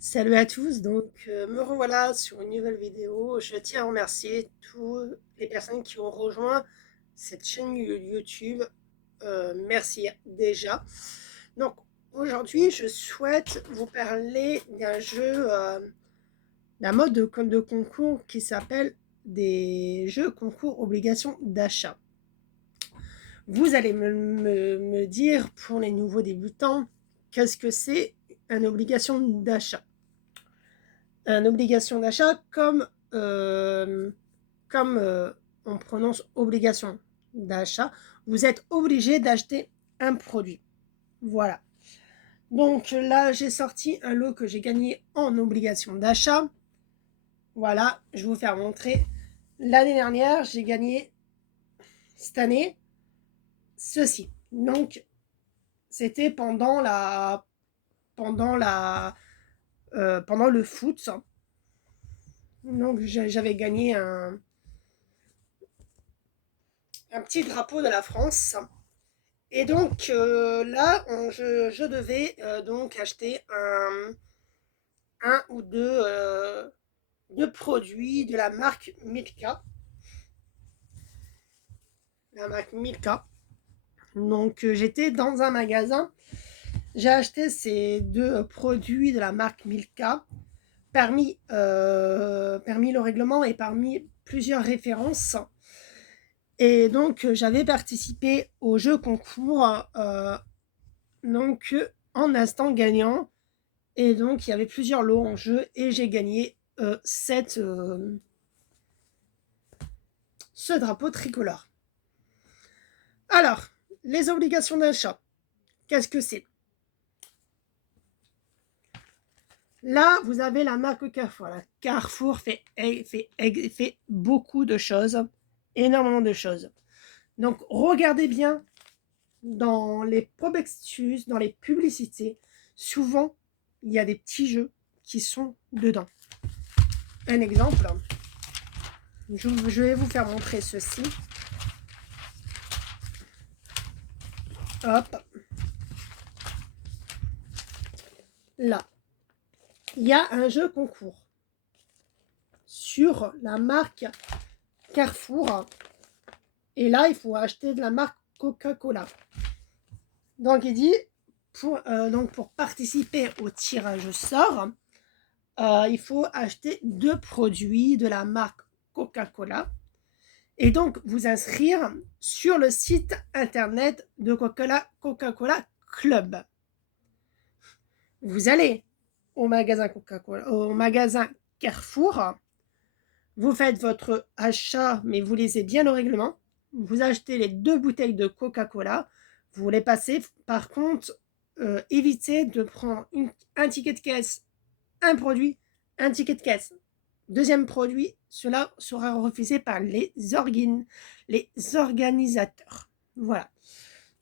Salut à tous, me revoilà sur une nouvelle vidéo. Je tiens à remercier toutes les personnes qui ont rejoint cette chaîne YouTube. Merci déjà. Donc aujourd'hui, je souhaite vous parler d'un jeu, d'un mode de concours qui s'appelle des jeux concours obligations d'achat. Vous allez me dire pour les nouveaux débutants, qu'est-ce que c'est une obligation d'achat? Une obligation d'achat comme on prononce obligation d'achat, vous êtes obligé d'acheter un produit. Voilà. Donc là, j'ai sorti un lot que j'ai gagné en obligation d'achat. Voilà, je vais vous faire montrer. L'année dernière, j'ai gagné cette année ceci. Donc, c'était pendant le foot. Donc, j'avais gagné un petit drapeau de la France. Et donc là, je devais donc acheter un ou deux produits de la marque Milka. La marque Milka. Donc j'étais dans un magasin, j'ai acheté ces deux produits de la marque Milka, parmi le règlement et parmi plusieurs références. Et donc j'avais participé au jeu concours donc en instant gagnant. Et donc, il y avait plusieurs lots en jeu et j'ai gagné ce drapeau tricolore. Alors, les obligations d'achat, qu'est-ce que c'est? Là, vous avez la marque Carrefour. La Carrefour fait beaucoup de choses, énormément de choses. Donc, regardez bien dans les prospectus, dans les publicités, souvent, il y a des petits jeux qui sont dedans. Un exemple, je vais vous faire montrer ceci. Hop, là, il y a un jeu concours sur la marque Carrefour. Et là, il faut acheter de la marque Coca-Cola. Donc, il dit, pour participer au tirage au sort, il faut acheter deux produits de la marque Coca-Cola. Et donc, vous inscrire sur le site internet de Coca-Cola Club. Vous allez au magasin Coca-Cola, au magasin Carrefour. Vous faites votre achat, mais vous lisez bien le règlement. Vous achetez les deux bouteilles de Coca-Cola. Vous les passez. Par contre, évitez de prendre un ticket de caisse, un produit, un ticket de caisse. Deuxième produit, cela sera refusé par les organisateurs. Voilà.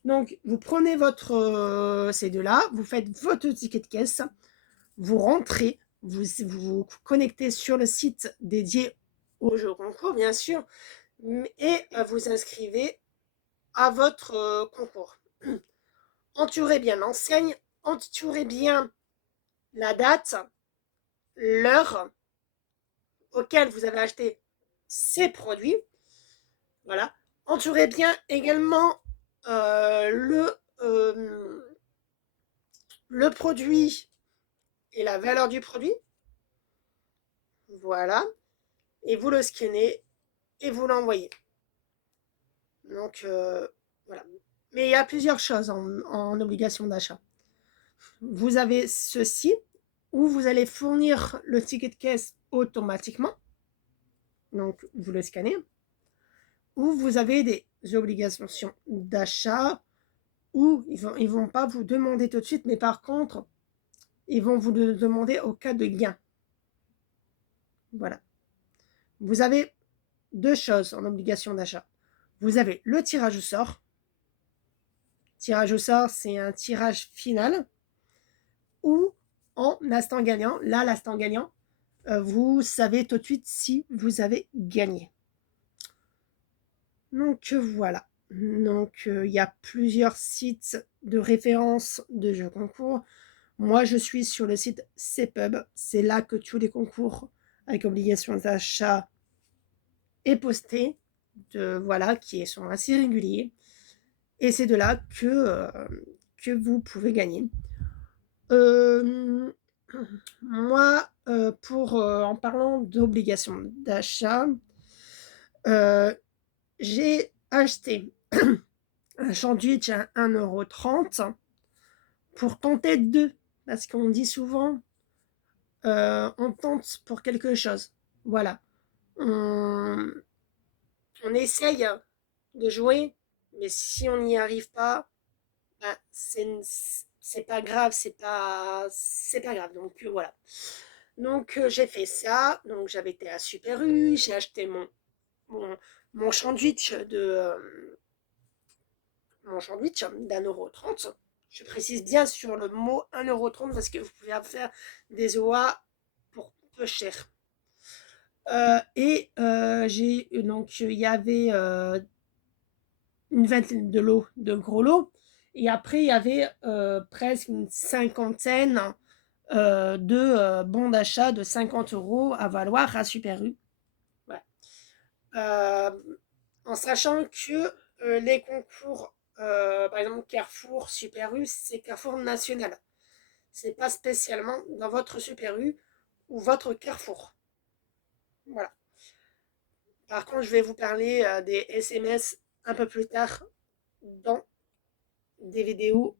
Donc, vous prenez ces deux-là, vous faites votre ticket de caisse, vous rentrez, vous connectez sur le site dédié au jeu concours, bien sûr, et vous inscrivez à votre concours. Entourez bien l'enseigne, entourez bien la date, l'heure auquel vous avez acheté ces produits. Voilà. Entourez bien également euh, le, euh, le produit et la valeur du produit. Voilà. Et vous le scannez et vous l'envoyez. Donc, voilà. Mais il y a plusieurs choses en obligation d'achat. Vous avez ceci, où vous allez fournir le ticket de caisse automatiquement. Donc, vous le scannez. Ou vous avez des obligations d'achat, où ils vont pas vous demander tout de suite, mais par contre, ils vont vous le demander au cas de gain. Voilà. Vous avez deux choses en obligation d'achat. Vous avez le tirage au sort. Tirage au sort, c'est un tirage final ou en instant gagnant. Là, l'instant gagnant, vous savez tout de suite si vous avez gagné. Donc voilà. Donc il y a plusieurs sites de référence de jeux concours. Moi, je suis sur le site CPub. C'est là que tous les concours avec obligation d'achat est posté, voilà, qui sont assez réguliers. Et c'est de là que vous pouvez gagner. Moi, en parlant d'obligation d'achat, j'ai acheté un sandwich à 1,30 € pour tenter deux. Parce qu'on dit souvent, on tente pour quelque chose. Voilà. On essaye de jouer, mais si on n'y arrive pas, ben, c'est pas grave, c'est pas grave. Donc voilà. Donc j'ai fait ça. Donc j'avais été à Super U, j'ai acheté mon sandwich mon sandwich d'1,30 €. Je précise bien sur le mot 1,30 € parce que vous pouvez faire des OA pour peu cher. Donc il y avait une vingtaine de gros lots. Et après, il y avait presque une cinquantaine de bons d'achat de 50 € à valoir à Super U. Ouais. Euh, En sachant que les concours, par exemple Carrefour, Super U, c'est Carrefour national. C'est pas spécialement dans votre Super U ou votre Carrefour. Voilà. Par contre, je vais vous parler des SMS un peu plus tard dans des vidéos,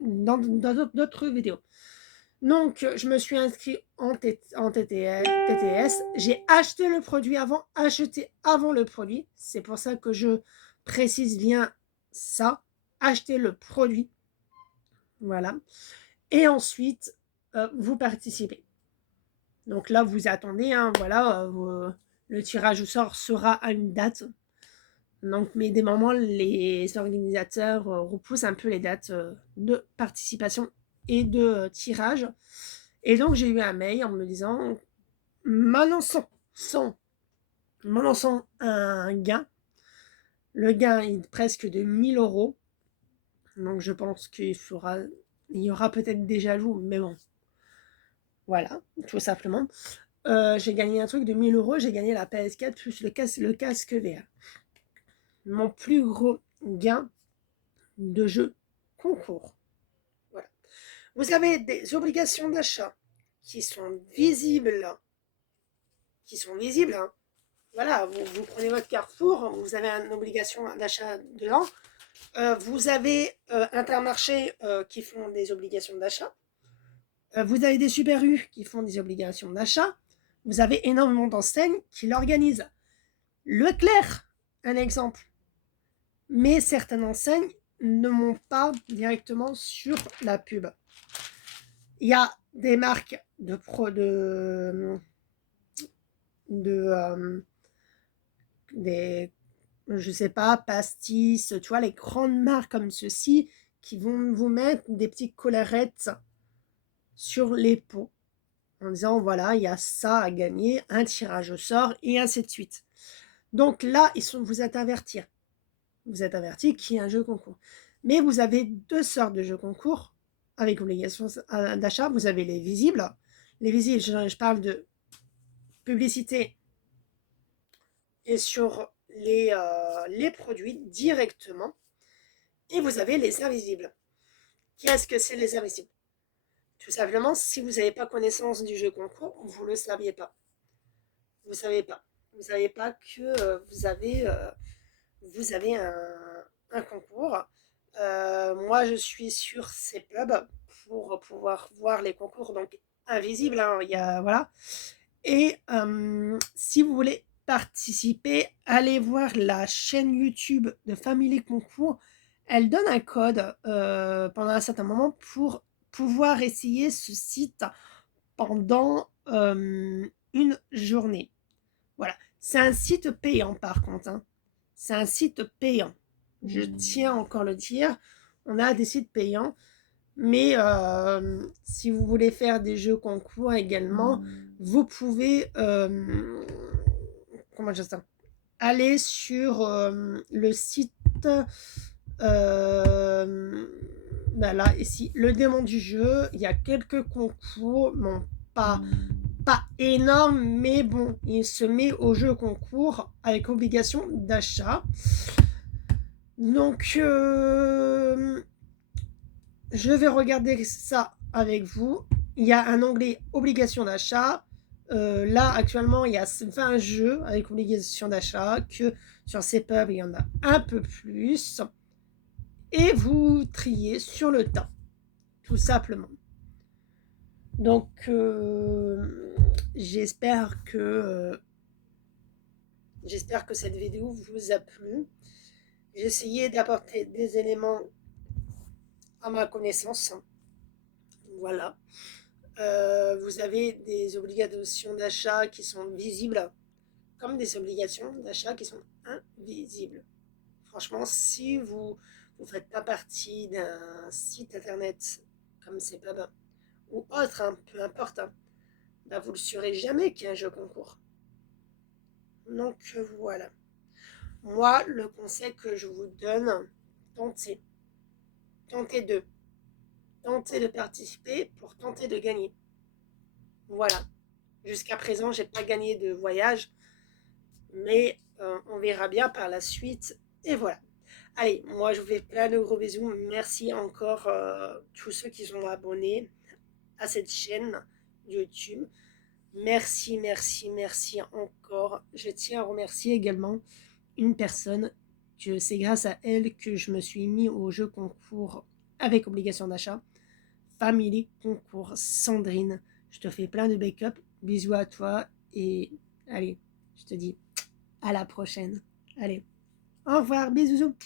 dans d'autres vidéos. Donc, je me suis inscrit en TTS. J'ai acheté le produit acheté avant le produit. C'est pour ça que je précise bien ça. Acheter le produit. Voilà. Et ensuite, vous participez. Donc là, vous attendez. Hein, voilà. Le tirage au sort sera à une date. Donc, mais des moments, les organisateurs repoussent un peu les dates de participation et de tirage. Et donc, j'ai eu un mail en me disant, m'annonçant un gain. Le gain est presque de 1000 €. Donc, je pense qu'il y aura peut-être des jaloux, mais bon. Voilà, tout simplement. J'ai gagné un truc de 1000 €. J'ai gagné la PS4 plus le casque VR. Mon plus gros gain de jeu concours. Voilà. Vous avez des obligations d'achat qui sont visibles. Hein. Voilà, vous prenez votre Carrefour, vous avez une obligation d'achat dedans. Vous avez Intermarché qui font des obligations d'achat. Vous avez des Super U qui font des obligations d'achat. Vous avez énormément d'enseignes qui l'organisent. Leclerc, un exemple. Mais certaines enseignes ne montent pas directement sur la pub. Il y a des marques je sais pas, pastis, tu vois, les grandes marques comme ceci qui vont vous mettre des petites collerettes sur les pots en disant voilà, il y a ça à gagner, un tirage au sort et ainsi de suite. Donc là, vous êtes avertis. Vous êtes avertis qu'il y a un jeu concours. Mais vous avez deux sortes de jeux concours avec obligation d'achat. Vous avez les visibles. Les visibles, je parle de publicité et sur les produits directement. Et vous avez les invisibles. Qu'est-ce que c'est les invisibles? Tout simplement, si vous n'avez pas connaissance du jeu concours, vous ne le saviez pas. Vous ne savez pas. Vous ne savez pas que vous avez un concours. Moi, je suis sur ces pubs pour pouvoir voir les concours donc invisibles. Hein, voilà. Et si vous voulez participer, allez voir la chaîne YouTube de Family Concours. Elle donne un code pendant un certain moment pour pouvoir essayer ce site pendant une journée. Voilà. C'est un site payant par contre. Hein. C'est un site payant. Je tiens encore à le dire. On a des sites payants. Mais si vous voulez faire des jeux concours également, vous pouvez comment je dis ça, aller sur le site Ben là, ici, le démon du jeu, il y a quelques concours, bon, pas énorme, mais bon, il se met au jeu concours avec obligation d'achat. Donc, je vais regarder ça avec vous. Il y a un onglet obligation d'achat. Là, actuellement, il y a 20 jeux avec obligation d'achat, que sur CPUB, il y en a un peu plus. Et vous triez sur le tas, tout simplement. Donc, j'espère que cette vidéo vous a plu. J'ai essayé d'apporter des éléments à ma connaissance. Voilà. Vous avez des obligations d'achat qui sont visibles, comme des obligations d'achat qui sont invisibles. Franchement, si vous ne faites pas partie d'un site internet comme CPUB ou autre, hein, peu importe, hein, bah vous ne le saurez jamais qu'il y a un jeu concours. Donc voilà. Moi, le conseil que je vous donne, tentez. Tentez de. Tentez de participer pour tenter de gagner. Voilà. Jusqu'à présent, j'ai pas gagné de voyage, mais on verra bien par la suite. Et voilà. Allez, moi je vous fais plein de gros bisous. Merci encore tous ceux qui sont abonnés à cette chaîne YouTube. Merci, merci, merci encore. Je tiens à remercier également une personne que c'est grâce à elle que je me suis mis au jeu concours avec obligation d'achat. Family Concours. Sandrine, je te fais plein de backup. Bisous à toi et allez, je te dis à la prochaine. Allez, au revoir, bisous.